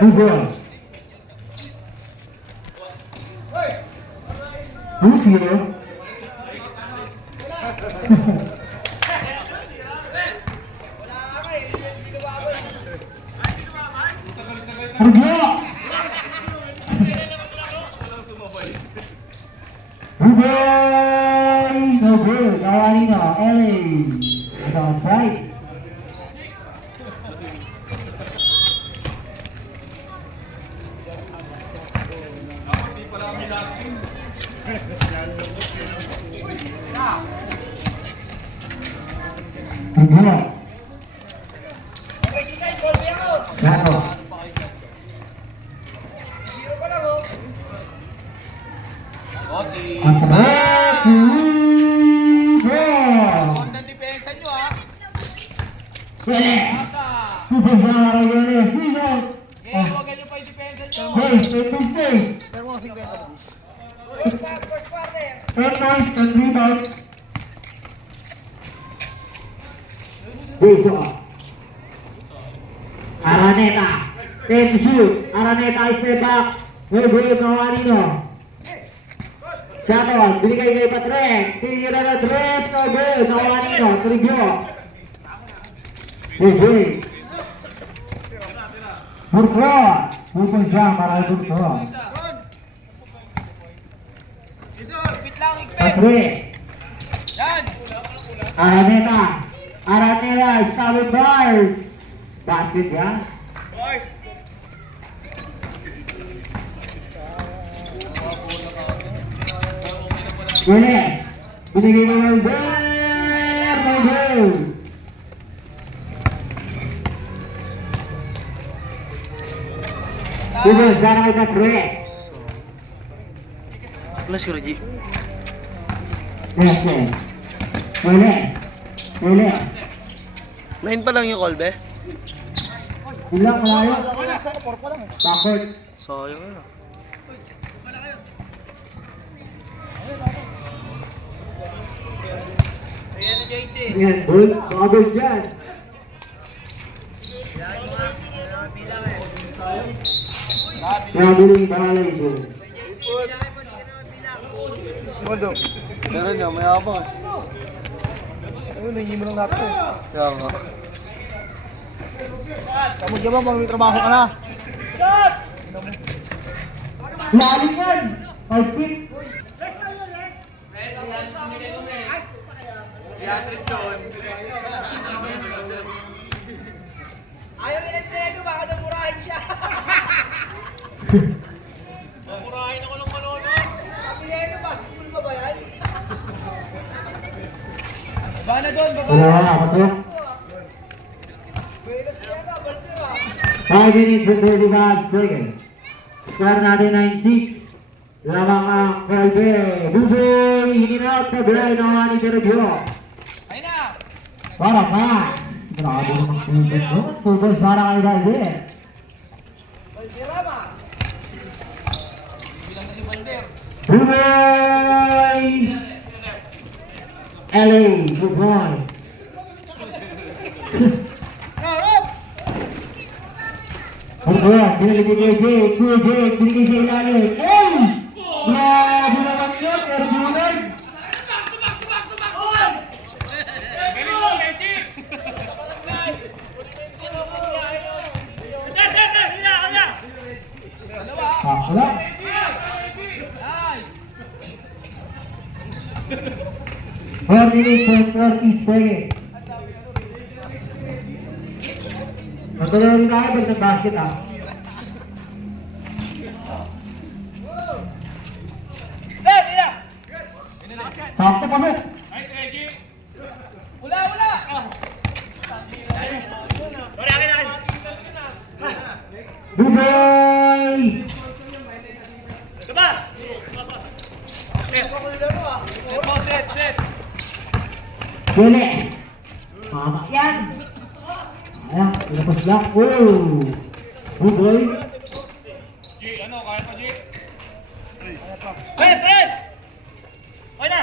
Hugo. Who's here? Hugo! Hugo! No good. Carolina, LA. It's on site. Hugo. Gato. At Hugo. Kontan depensa nyo ha. Yes. Hugo sa Reyes. Hugo. Ngayon, huwag nyo pa yung depensa nyo. Space, space. Pero mga 50 na bis. 10 points and rebounds. Beso. Araneta. 10 to shoot. Araneta step back. Hugo Carolina. Shot on. Binigay kay Patrick. Tinira na 3. No good. Carolina. Trigyo. Hugo. Burkro. Hugo siya. Maral Burkro. Ipit lang, ipit. Patrick. Yan. Araneta. Araneta. Stop with bars. Basket yan. Yes. Binigay mo ng there. No goal. Bubos, gana kay Patrick. Wala si Reggie. Yes, yes. Yes. Yes. 9 pa lang yung Kolbe. Ilang malayo. Backward. Sayang yun. Ayan na, JC. Yan, ball. Bubos dyan. Traveling violation. Mondo. Meron niya, may abang. Ayun, nangyay mo lang natin eh. Kaya nga. Kamu dyan ba, may trabaho ka na? Lalim yan. 5 feet. Ayaw nila Pinedo, baka namurahin siya. Namurahin ako ng manonood. Pinedo, basketball ba ba yan? Baba na doon, baba Wala na. wala. Pasok. Buenos kaya na, Baltira. 5 minutes and 35 seconds. Score natin 9-6. Lamang ang Kolbe. Buboy. Hininout sa bilay ng Juan Interview. Ayun na. Para pass. Grabe naman Kolbe doon. 2 points para kay Balde. Baltira ba? Bilang na si Balder. Buboy. LA. Buboy. Buboy. Binigay kay Jake. Jake. Binigay sa ilalim. Hey! Grabe naman yun. Erjunan. Wala. 4 minutes and 40 seconds. Natuloy rin tayo pag sa basket ah. Sakto pasok. Wala, wala. Buboy! Set. Jules! Tama yan! Ayan, ilapos lang. Oh! Buboy! Ay, Fred! Okay na!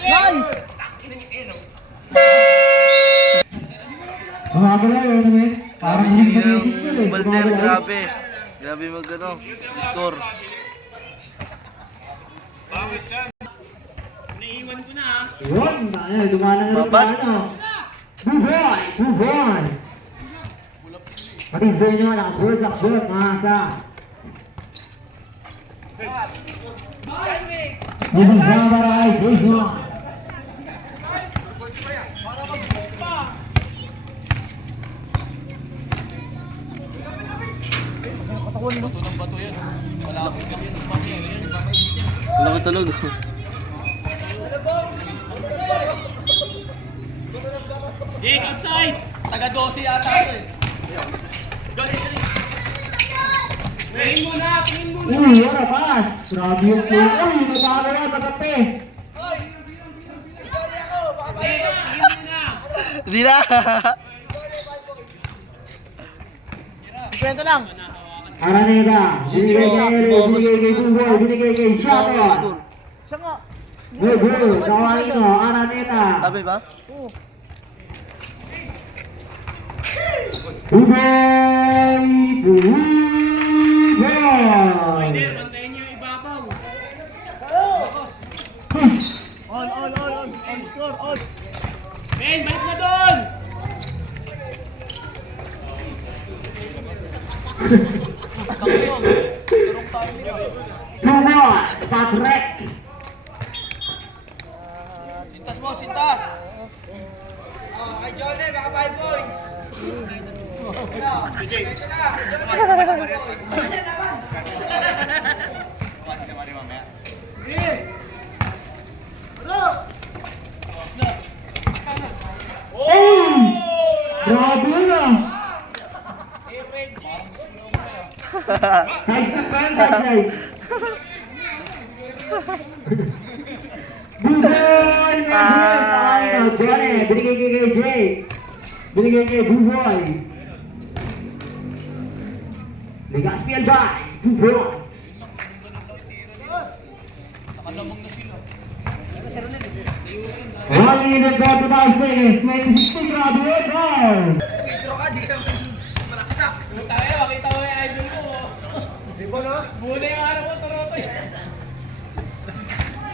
Nice! Gumagalaw yun naman. Parang hindi sa basic yun eh. Balder, Gumagalaw. grabe. Grabe mag ano, score. Yun, ayun, lumana na rin Babat. ano. Buboy, buboy. Pati sa inyo, naka-first action, mga sa. Moving down the right, baseline. Wala ko talaga. Jake, outside! Taga-12 yata ito eh. Tingin mo na, tingin mo na! Uy, what a pass. Grabe yung play. Uy, natalo na, tagapi. Hindi na. Kwenta lang. Araneda, binigay kay Eric, binigay kay Buboy, binigay kay Sharon. Score. Siya nga. Good, good. Kawaino, Araneda. Sabi ba? Buboy, Buboy. Bantayin niyo yung ibabaw. On. Score, on. Ben, balik na doon! Buboy, spot wreck. Sintas mo, sintas! Kay Johnny, baka 5 points! Grabe yun ah. Side step ba yun? Side slide. Buboy! Kawaino, Johnny. Binigay kay Jay. Binigay kay Buboy. Legaspi Albay. Buboy. One minute 45 seconds. 2016, grabe yun, ball. Intro ka, di ka malaksak. Tayo, makita mo yung idol ko. Di ba na? Muna yung araw mo, Toronto eh.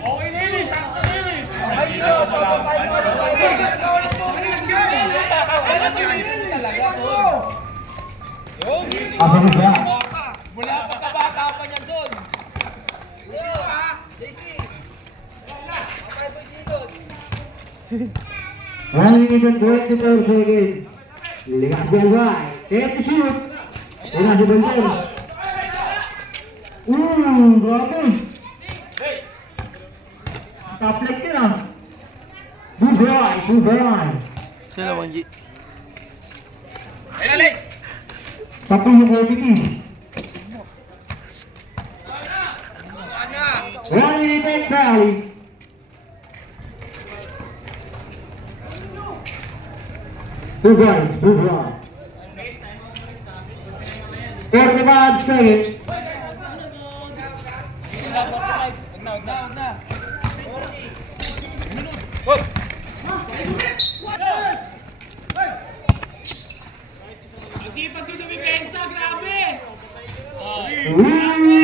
Okay na yun eh, sakto na yun eh. Ay, yun, papapay mo, nagkaulit mo, talaga po. Asa mo siya? Mula pagkabata pa niya doon. JC. Papay po si doon. 1 minute and 24 seconds. Legaspi Albay. Take the shoot. Una si Balder. Grabe. Stop like yun ah. Buboy. Sino naman, G? Ay, lali! Sapi yung OPT. 1 minute and sally. Buboy. 45 seconds. Huwag na. Sipag doon sa depensa, grabe! Buboy.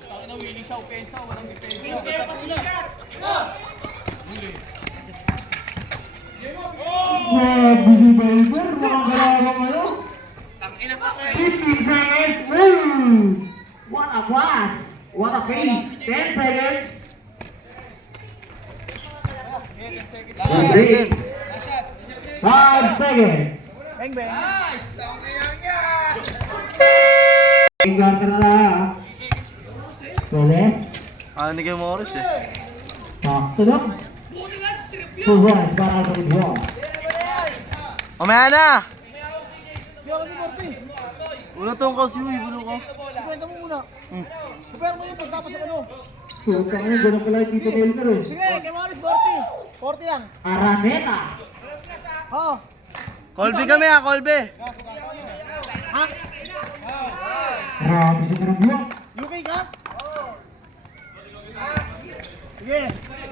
Tayo na willing sa opensa, walang depensa. Grabe si Balder. Mga galawang ano. 15 seconds. What a pass. What a pace. 10 seconds. 10 seconds. 5 seconds. Bang, bang. Nice! Tinggal ka na lang. Tulis. Ano kayo mo oras eh? Sakto lang. Buboy. Para sa Buboy. Mamaya na! Biyaka ni Morty. Una tong kasi uy, bulo ko. Kwenta mo muna. Kapero mo yun pagtapos ng ano. Suka mo. Ganun pala yung Tito Nelmer eh. Sige, kay Maris, 40. 40 lang. Araneta. Oo. Colby kami ah, Colby! Ha? Grabe si Trubio. UK ka? Oo. Sige.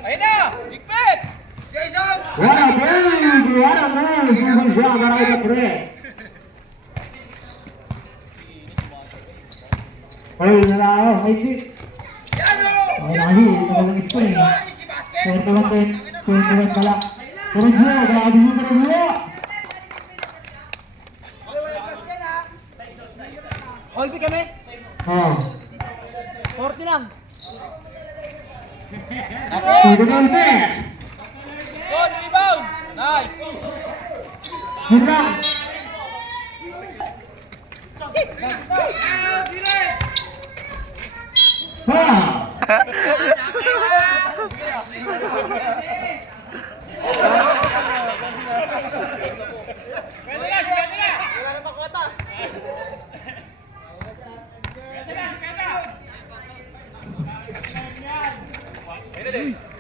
Ayun na! Bigpet! Jason! What a play. what a move! Bubol siya para kay Kapre. Oy, nalao. Ay, di. Ay, lagi. Ito lang score eh. 21 pala. Terubyo, grabe yung terubyo. Olby kami. Oh. 40 lang. Ito na ulit. Good rebound. Nice. Yun lang. Ha!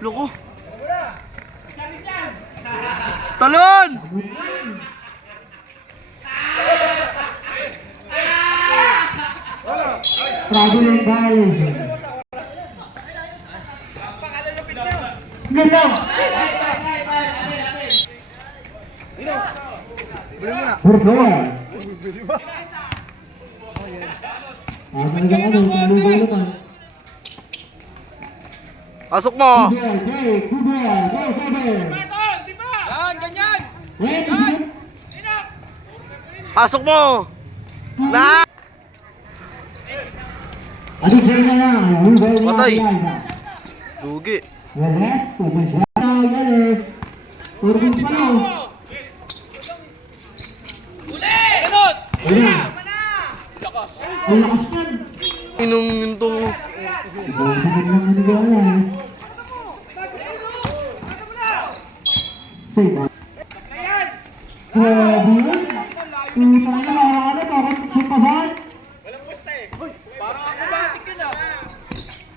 Loko. Talon! Traveling violation. Yun lang. Berdoa. Pasok mo! Yan, ganyan. Pasok mo! Na! Patay. Lugi. Walas, tubos siya. Walas. Turbos pa lang. Ganun. Wala. Lakas. Ang lakas yan. Inong yung tong... Ibang lang ang gawas. Save. Grabe yun. Utang na lang bakit sipasan? Parang acrobatic yun ah.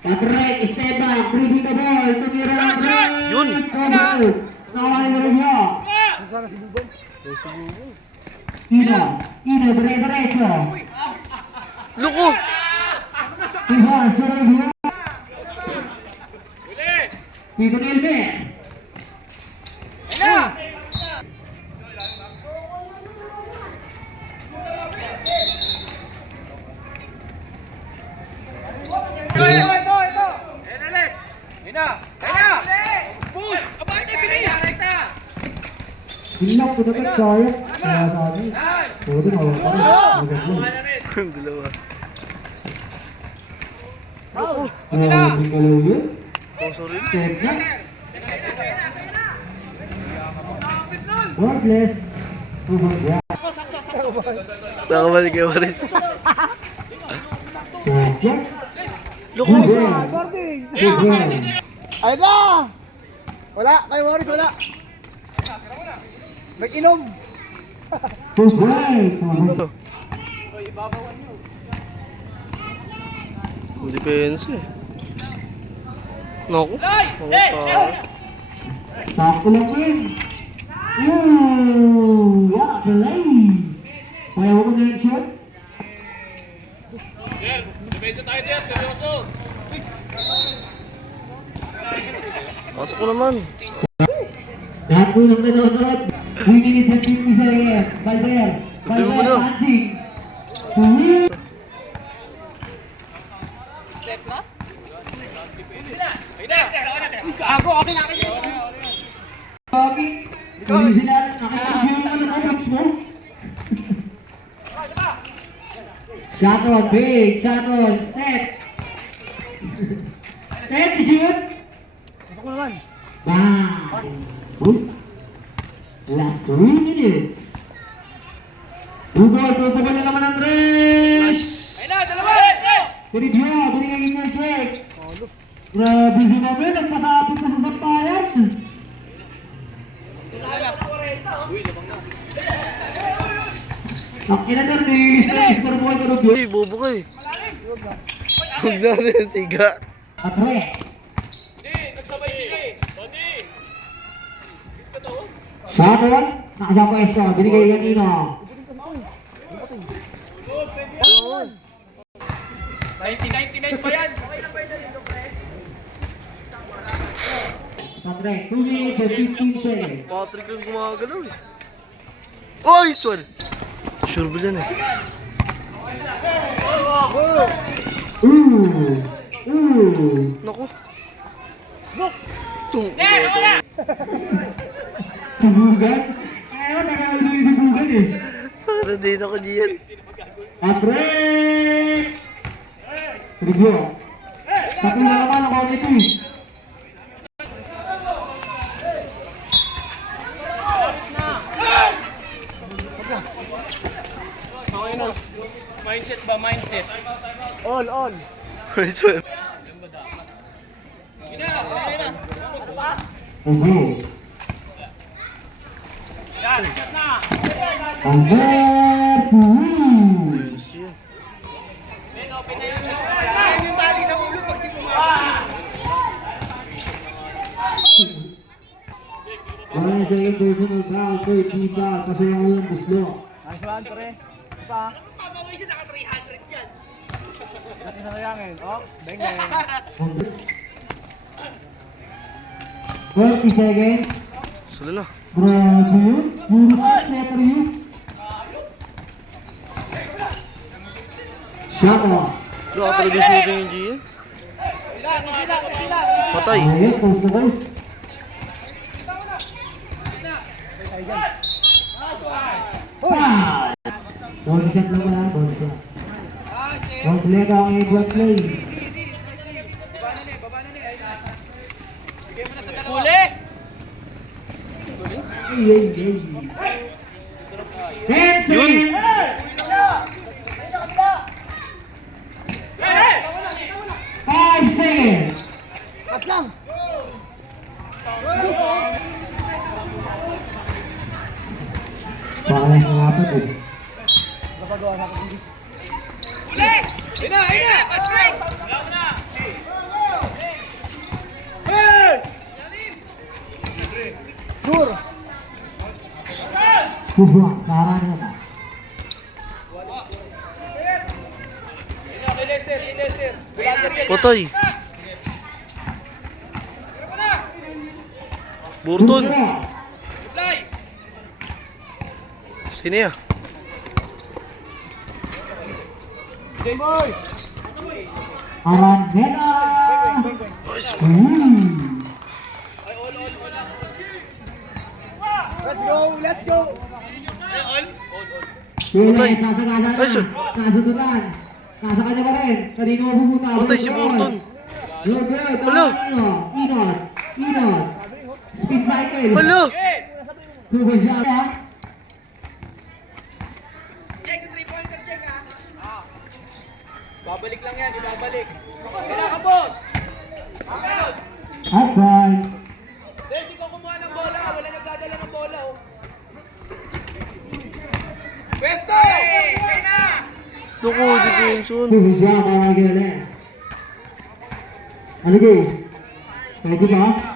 Patrick, Esteban, dribbling the ball, tumira ng Drake. Yun. Nakawala na rin niya. Ina, dire-diretso. Loko! Iba, Sergio. Tito Nelme. Ina. Ito. Eneles. Ina. Ina. Push. Abante, bilis. Hilak ko dapat sayang. Kaya sabi. Pwede na wala pa rin. Dalawa. Loko. Hindi ka lang yun. Oh, sorry. Step na. Worthless. Tubos siya. Nakabalik kayo Maris. Second. Loko! Ayun na. Wala. Kay Morris wala. Nag-inom. Hindi pensa eh. Naku. Sakto lang yun. Wala kalay. Payaw ko na yung shot. Pasok ko naman. Lahat po ng nanonood. 3 minutes and 50 seconds. Balder. Sabi mo na. Dancing. Pogi. Hindi sila nakikireview yung ano comics mo. Shot on, big. Shot on. Step. Step, shoot. Bang. Last 3 minutes. Bugol na naman ang Red. Ayun na, dalawa. Pinibyo, binigay yung check. Grabe si Mabel, nagpasapit na sa sampayan. Ang kinadar, nililis na Mr. Boy Karubyo. Uy, bobo ka eh. Huwag na rin, tiga. At Red. Hindi, nagsabay sila eh. Shot on, nakasama ko Esto, binigay kanino. 1999 pa yan. Patrick, 2 minutes and 15 seconds. Patrick ang gumagalaw eh. Oy, swal! Sure ba dyan eh? Ooh! Ooh! Naku. Tung. Subugan? Ayaw, nakakalo yung subugan eh. Sana din ako diyan. Patrick! Review. Tapi na naman ang quality. Mindset ba? Mindset. All. Oy, swal. Review. Yan, sikat na. Albert Puig. Ayos yun. Ben, open na yun. Yung tali sa ulo pag di mo Wala sa yung personal foul, 13 foul, kasi yung unang buslo. Nice one, pre. Pa. Papawi siya naka 300 yan. Laki sa sayangin. Oh, bengeng. 20 seconds. Sala na. Grabe yun. Bonus ka, letter yun. Shot off. Wala ka talaga shooting yung G yan. Sila. Patay. Ayun, post to post. Foul! Ball shot lang wala, ball shot. Kompleto ang ibang play. Huli! Ay. 10 Yun. seconds! 5 seconds! Cut lang. Baka lang ang apat eh. Napagawa natin hindi. Huli! Ina! Pasay! Wala mo na! Sure. Subuan, sarang na ba? Kay Lester. Vlogger yan. Patay. Burton. Fly! Sino ya? Game boy. Arangena! Let's go. Patay! Ay, sir. Nasututan! Nasa kanya pa rin! Kanino mapupunta? Patay si Burton. Good. Hala! Inot! Speed cycle! Hala! Tubo siya ha? Check, 3-pointer check ha. Babalik lang yan, ibabalik. Kailangan ka, boss! Outside! Hindi ko kumuha ng bola, wala nagdadala ng bola oh. Pwesto! Kaya na! Naku, detention. Tubo siya para Giles. Ano guys? Pwede ba?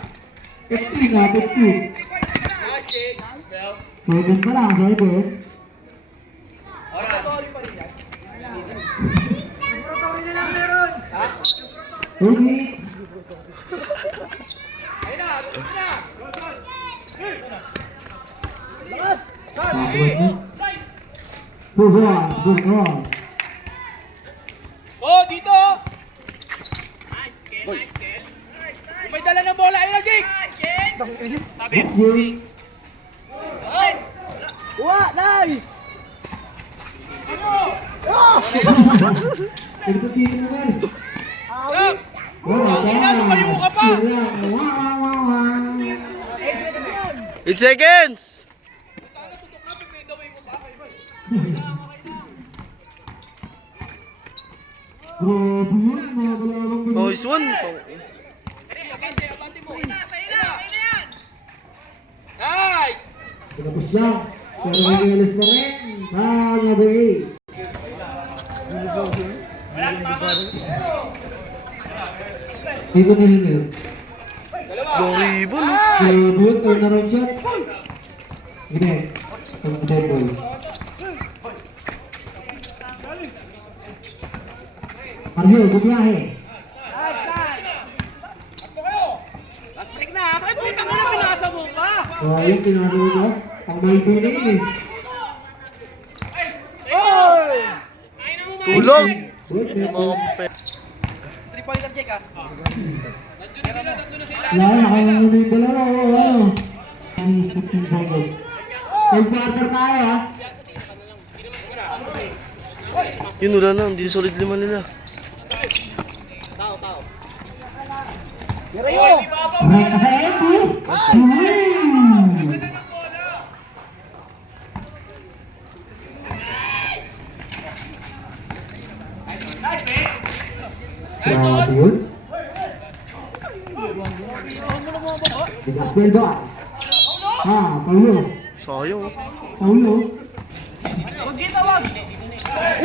15 na, 15. Nice, Jake. Well, 7 pa lang, 7. sorry pa rin yan. Protori na lang meron. Ha? 2 minutes. Ayun na, ayun na! Lakas. Tubuan. Oh, dito! May dala ng bola, ayun na, Jake! Let's go. Uwa, nice. Pagpagpili mo man. Stop! Ang ina, lumayo ka pa! 8 seconds! Grabe yun, mga balawang ganun. Nice one. Abante mo. Sa'yo na yan! Nice! Tinapos lang. Pero may Giles pa rin. Foul number 8. Dito na yun. Dalawa! Long ribbon. Grabe yun, turnaround shot. Gine. Ang dead ball. Mario, bumiyahe. Last break na! Sayang, tinalo niya. Ang malbo na yun eh. Tulog! Good, good, good. 3 point lang, Jake, ah. Wala, nakamuna yung dalawa. Ano? 15 seconds. Third quarter tayo ha. Yun, wala na. Hindi solid lima nila. Yarayo! Break pa sa Eddie. Grabe yun. Digasweldo ah. Paulo. Sayang. Paulo.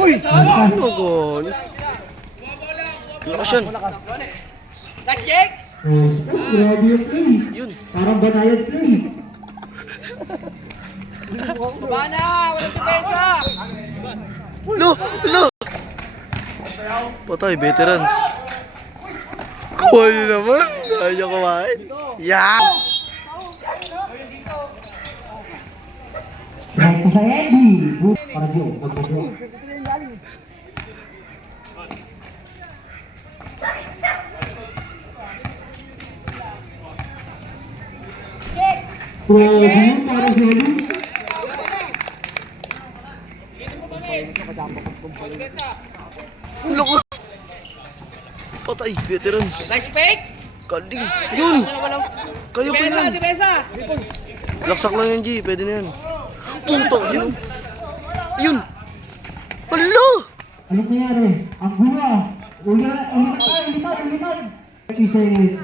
Uy! Ano gon? Lakas yan. Next, Jake! Grabe yung play. Yun. Parang banayad play. Baba na! Walang depensa! Lo! Lo! Patay, veterans. Kuha niyo naman. Ayaw niyo kumain. Yeah! Break pa sa Eddie. Para diyo. Magpapyo. Grabe, para sa Eddie. Loko! Patay, veterans. Nice fake! Kaling. Yun! Kayo pa Depensa! yan. Depensa! Laksak lang yan, G. Pwede na yan. Puto, yun. Yun! Hala! Ano nangyari? Ang gulo. Ulimad. 30 seconds.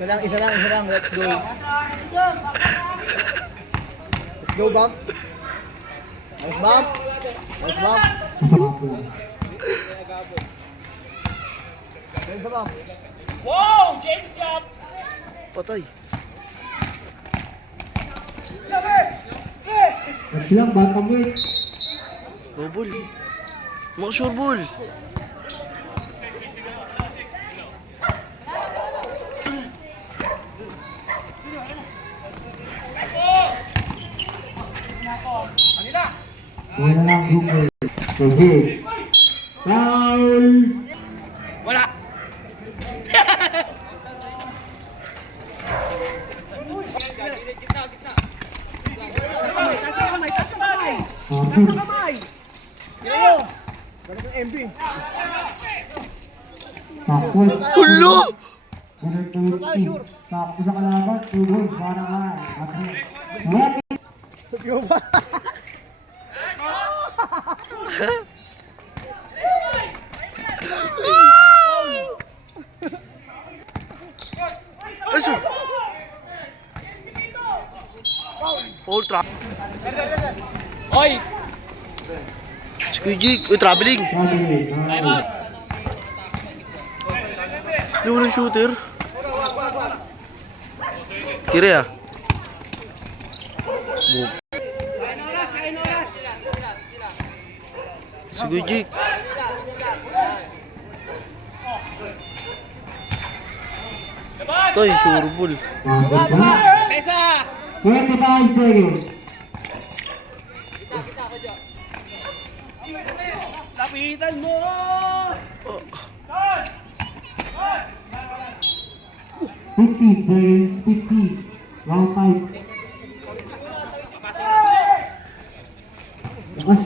Isa lang. Let's go. Let's go, Bump. Nice bump. Nice bump. Nice bump. Patay. Nagsilang bottom weight. Double. Mga sure ball. Wala lang group weight. Okay. Foul. Wala! Yarayo! Balik ng MB. Sakto. Hala! Sakto sa kalaban. Tugod. Para ka. What? Yo ba? Asan? All trap. Oy! Squeegee. Uy, traveling. Di walang shooter. Kire ah. Boop. Squeegee. Toy, sure ball. Depensa! 25 seconds. Lapitan mo! Oh. 15 seconds. 50. Round 5. Lakas.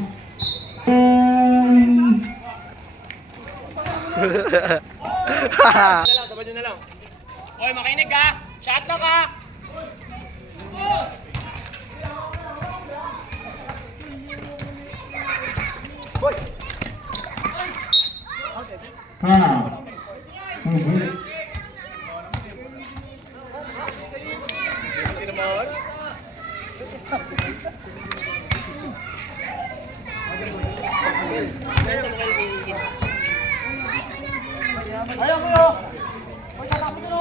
Sabad nyo na lang. Oy, makinig ha! Shot lock ha! Ayaw mo yun! Uy, tatapos yun o!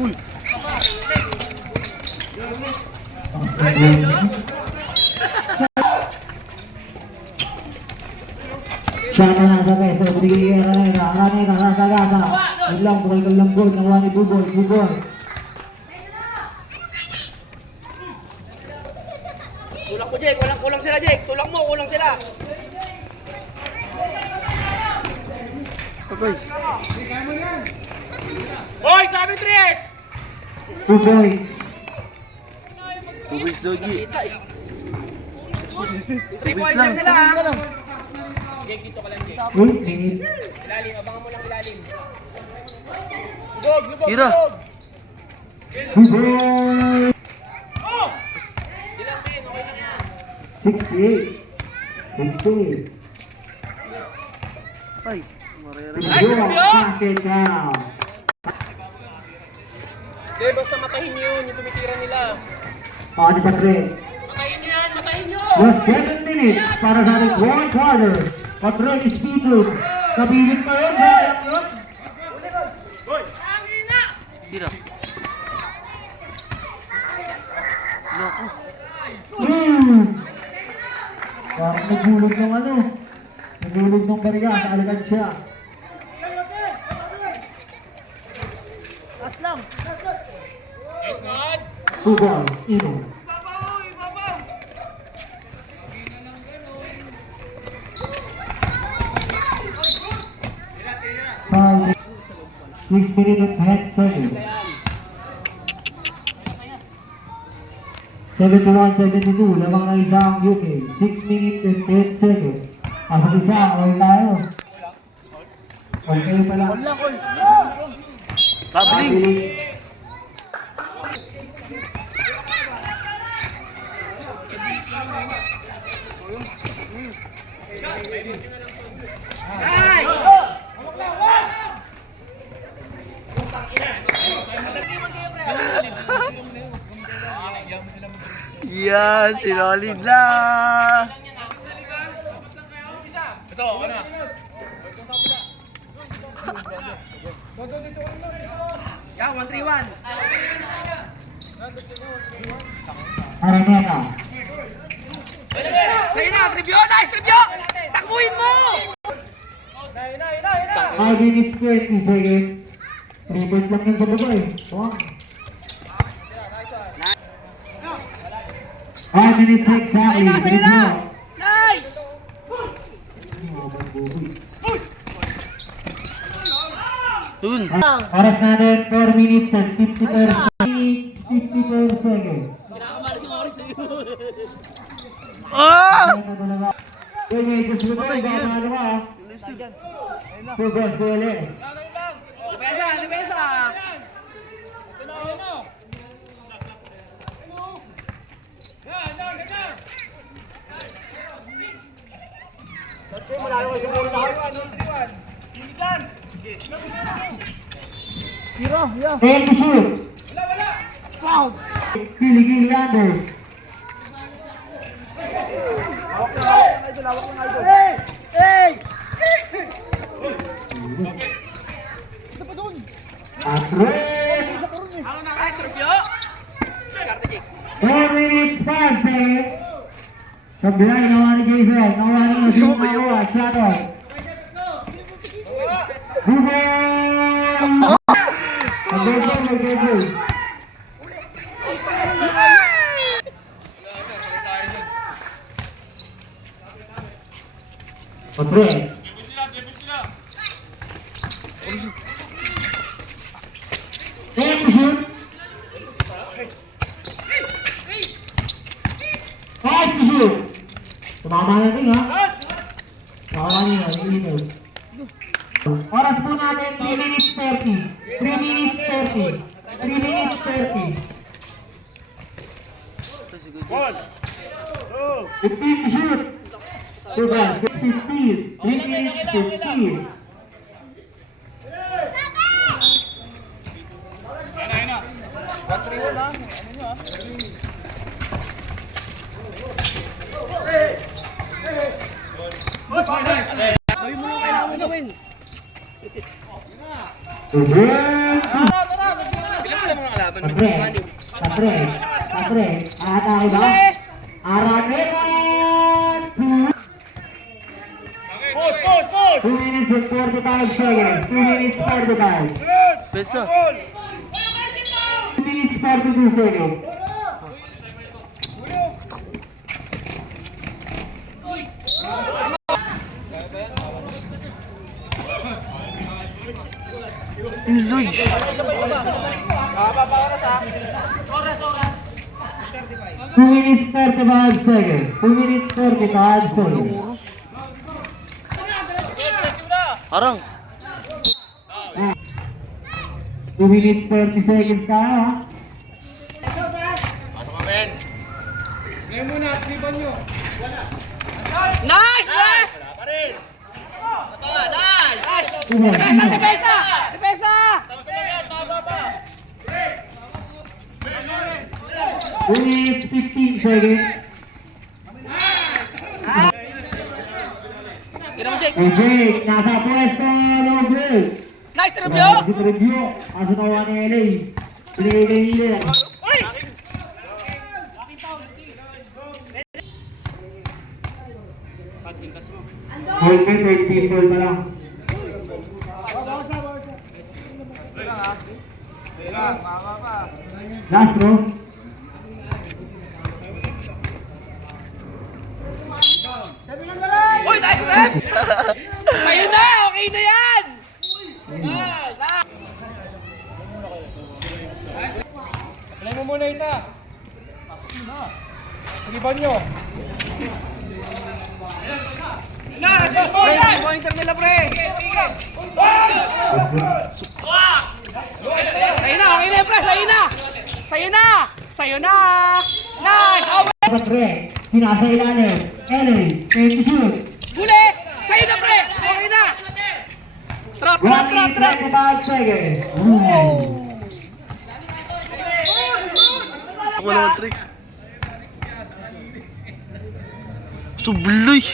Uy. Siapa na sa pesto, binigay Araneta, Rasagasa. Yun lang, bukal ka lambot, nakuha ni Buboy, Buboy. Tulak mo, Jake. Kulang sila, Jake. Tulak mo, kulang sila. Patay. Hoy, sabi Tres! 2 points. 2 weeks daw, G. 3 points lang nila, ha? Jake, dito ka lang, Jake. 8 minutes. Ilalim, abangan mo lang ilalim. Lubog, lubog, Tira. lubog. Buboy. Oh! Ilang pin, okay lang yan. 68. 68. Ay, marera. Nice, Rubio! Basket down. Hindi, basta matahin nyo yun, yung tumitira nila. Paano ba, Trey? Matahin nyo yan, matahin nyo! Just 7 minutes para sa ating one quarter. Patrick Speedroom. Kabilin pa yun, sayang yun. Tira. Loko. Parang nagulog ng ano. Nagulog ng bariga sa alikansya. Nice, Nod! 2 balls, Ino. Ibabaw, ibabaw! Five, 6 minutes and 10 seconds. 71-72, lamang na isang UK. 6 minutes and 10 seconds. Ang isa, all tayo. Okay pala. Traveling. Yan, sinolid na. Ito, ano? Yeah, 1-3-1. Araneta. Sa'yo na, Tribyo! Nice, Tribyo! Takbuhin mo! 5 minutes 20 seconds. 3 points lang yun sa baba eh. Oh. 5 minutes exactly. Sa'yo na! Nice! Dun. Oras natin 4 minutes and 54 seconds. Kinakabalas yung oras sa'yo. Ah! Uy, may just mo tayo, baka mahalo ka ha. So, boss, Kuya Les. Depensa, depensa! Tira, yeah. 10 to shoot. Foul. Kili under. Hey! Hey! Isa pa doon. Patrick. Isa pa ron eh. Ako na kaya, Tribyo! Diskarte, Jake. 4 minutes 5 seconds. Sablay, nawa ni Jason. Nawa ni Nasim Mawa. Shot on. Google! Mag-go. Patrick. Ten to shoot. 5 to shoot. Tumama natin ha. Tumama niyo, iniinod. Oras po natin 3 minutes 30. 3 minutes 30. 3 minutes 30. 15 to shoot. 2 guys, 15. 3 minutes 15. Gawin mo yung kailangan mo gawin. Again. Ilan mo lang mga kalaban? Patrick. Atake ba? Araneta. Post! minutes and 45 seconds. 2 minutes 45. Pensa. 2 minutes 42 seconds. Iloy. 2 minutes 35 seconds. 2 minutes 35 seconds. Harang. 2 minutes 30 seconds tayo ha. Ngayon muna, slipan nyo. Nice! Wala pa rin. Nice! Depensa! Depensa! Depensa! 2 minutes 15 seconds. Tira mo, Jake. Hey Jake, nasa pwesto no break. Nice review! Si review. Kaso nawa ni LA. Pinigay kay Miller. Hold me, 30 people pa lang. Last bro. Uy, nice rep! Sa'yo na! Okay na yan! Play mo muna isa. Slipan nyo. Pre, pointer nila, pre! Sa'yo na, okay na yan, pre! Sa'yo na! Sa'yo na! Sa'yo na! Nice! Away! Dapat pre, pinasa ilalim. LA, take the shoot. Huli! Sa'yo na, pre! Okay na! Trap, trap, 1 trap, minute trap! 25 seconds. Ako naman, Trey. Subloy.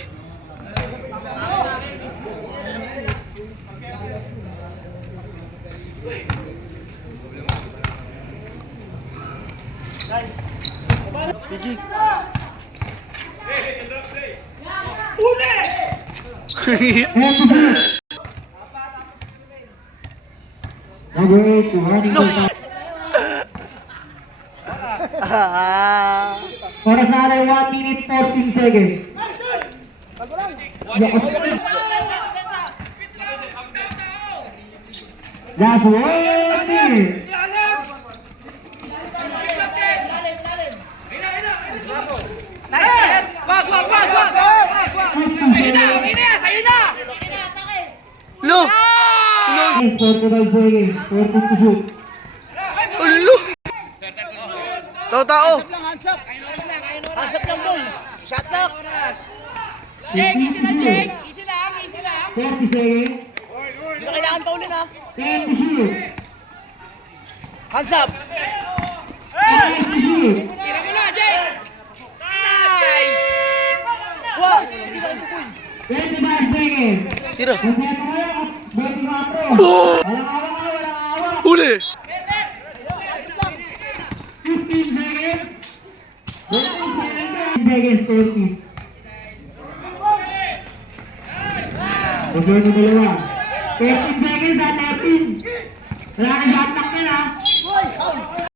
Pijik. Number 8, warning No. shot. Ah. Oras na rin 1 minute 14 seconds. Last 1 minute. Nice! Wag, wag, wag, wag! Sa'yo na, okay na yan! Sa'yo na! Lo. Yes, 45 seconds. 14 to shoot. Ulo. Tao. Hands up lang, boys! Shot lock! Jake, easy lang, Jake! Easy lang, easy lang! 30 seconds. Hindi na kailangan paulin, ha? 10 to shoot. Hands up! 5 to shoot. Tira mo na, Jake! Nice! Wow! Hindi na kayo pupuin. 25 seconds. Tira. Kompleto mo yan. 24. Oh! Walang awa ka, walang awa. Uli. 15 seconds. 15 seconds, 30. Buzzer mo dalawa. 13 seconds ha, 13. Wala na shot clock yan ha.